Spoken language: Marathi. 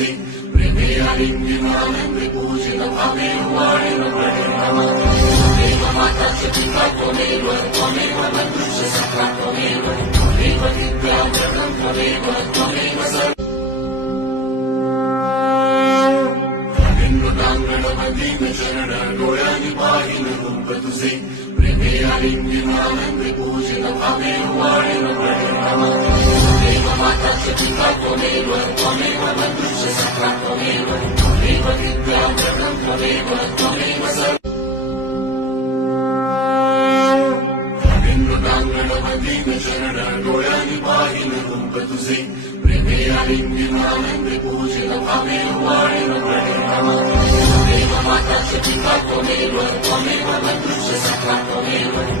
तुझे प्रेमे आलिंगी आनंद पूजित भावे वाणीव प्रणिर्नमः त्वमेव माता च पिता त्वमेव बन्धुश्च सखा त्वमेव विद्याधरणं त्वमेव सर्वं गणपतीन चरण डोळ्यांनी पाहिलं रूप तुझे प्रेमे आलिंगी आनंद पूजित भावे वाणीव प्रणिर्नमः त्वमेव माता च पिता त्वमेव बन्धुश्च सखा त्वमेव विद्याधरणं त्वमेव सर्वं गणपतीन चरण डोळ्यांनी पाहिलं रूप तुझे प्रेमे आलिंगी आनंद पूजित भावे वाणीव प्रणिर्नमः त्वमेव माता च पिता त्वमेव बन्धुश्च सखा त्वमेव